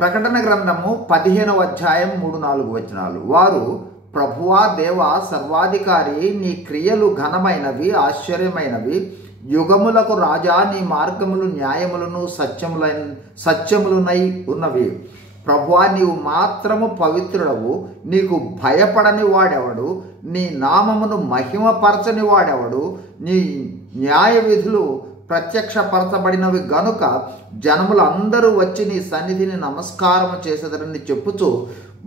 ప్రకటన గ్రంథము 15వ అధ్యాయం 3-4 వచనాలు. వారు, ప్రభువా దేవా సర్వాధికారి, నీ క్రియలు ఘనమైనవి, ఆశ్చర్యమైనవి. యుగములకు రాజా, నీ మార్గములు న్యాయములను సత్యములునై ఉన్నవి. ప్రభువా, నీవు మాత్రము పవిత్రుడవు. నీకు భయపడని వాడెవడు? నీ నామమును మహిమపరచని వాడెవడు? నీ న్యాయ విధులు ప్రత్యక్షపరచబడినవి గనుక జనములందరూ వచ్చి నీ సన్నిధిని నమస్కారం చేసేదరని చెప్పుచు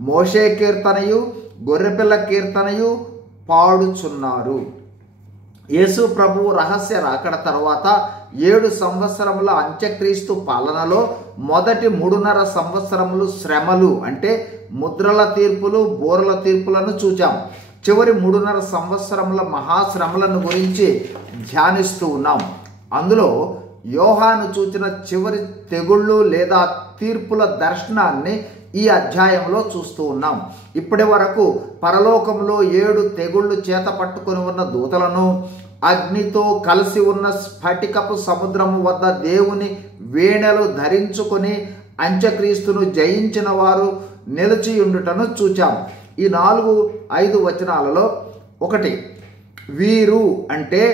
మోషే కీర్తనయు గొర్రెపిల్ల కీర్తనయు పాడుచున్నారు. యేసు ప్రభువు రహస్య రాకడ తర్వాత 7 సంవత్సరముల అంత్యక్రీస్తు పాలనలో మొదటి 3.5 సంవత్సరములు శ్రమలు అంటే ముద్రల తీర్పులు, బోరల తీర్పులను చూచాం. చివరి 3.5 సంవత్సరముల మహాశ్రమలను గురించి ధ్యానిస్తూ ఉన్నాం. అందులో యోహాను చూచిన చివరి తెగుళ్ళు లేదా తీర్పుల దర్శనాన్ని ఈ అధ్యాయంలో చూస్తూ ఉన్నాం. ఇప్పటి వరకు పరలోకంలో 7 తెగుళ్ళు చేత పట్టుకొని ఉన్న దూతలను, అగ్నితో కలిసి ఉన్న స్ఫటికపు సముద్రము వద్ద దేవుని వీణలు ధరించుకొని అంత్యక్రీస్తును జయించిన వారు నిలిచియుండుటను చూచాం. ఈ 4-5 వచనాలలో 1 వీరు అంటే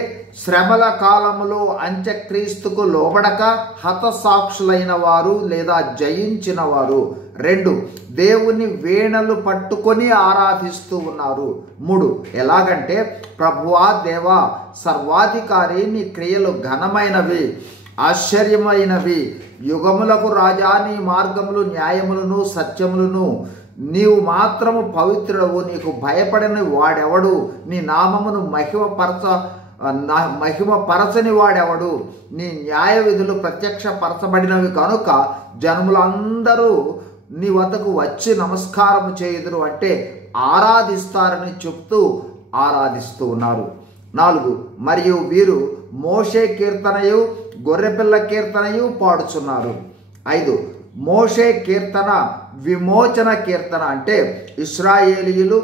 శ్రమల కాలములో అంత్యక్రీస్తుకు లోబడక హతసాక్షులైన వారు లేదా జయించిన వారు. 2 దేవుని వీణలు పట్టుకొని ఆరాధిస్తూ ఉన్నారు. 3 ఎలాగంటే, ప్రభువా దేవా సర్వాధికారి, నీ క్రియలు ఘనమైనవి, ఆశ్చర్యమైనవి. యుగములకు రాజా, నీ మార్గములు న్యాయములను సత్యములను. నీవు మాత్రము పవిత్రుడవు. నీకు భయపడని వాడెవడు? నీ నామమును మహిమపరచని వాడెవడు? నీ న్యాయ విధులు ప్రత్యక్షపరచబడినవి కనుక జనములందరూ నీ వద్దకు వచ్చి నమస్కారం చేయుదురు అంటే ఆరాధిస్తారని చెప్తూ ఆరాధిస్తూ ఉన్నారు. 4 మరియు వీరు మోషే కీర్తనయు గొర్రెపిల్ల కీర్తనయు పాడుచున్నారు. 5 మోషే కీర్తన విమోచన కీర్తన అంటే ఇశ్రాయేలీయులు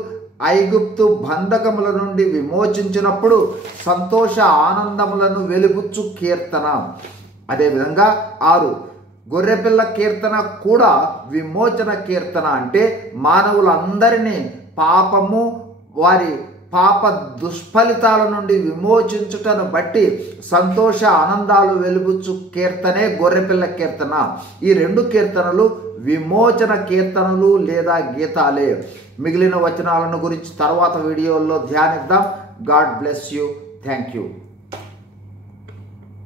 ఐగుప్తు బంధకముల నుండి విమోచించినప్పుడు సంతోష ఆనందములను వెలుగుచ్చు కీర్తన. అదేవిధంగా 6 గొర్రెపిల్ల కీర్తన కూడా విమోచన కీర్తన అంటే మానవులందరినీ పాపము, వారి పాప దుష్ఫలితాల నుండి విమోచించుటను బట్టి సంతోష ఆనందాలు వెలుగుచ్చు కీర్తనే గొర్రెపిల్ల కీర్తన. ఈ 2 కీర్తనలు విమోచన కీర్తనలు లేదా గీతాలే. మిగిలిన వచనాలను గురించి తర్వాత వీడియోల్లో ధ్యానిద్దాం. God bless you. Thank you.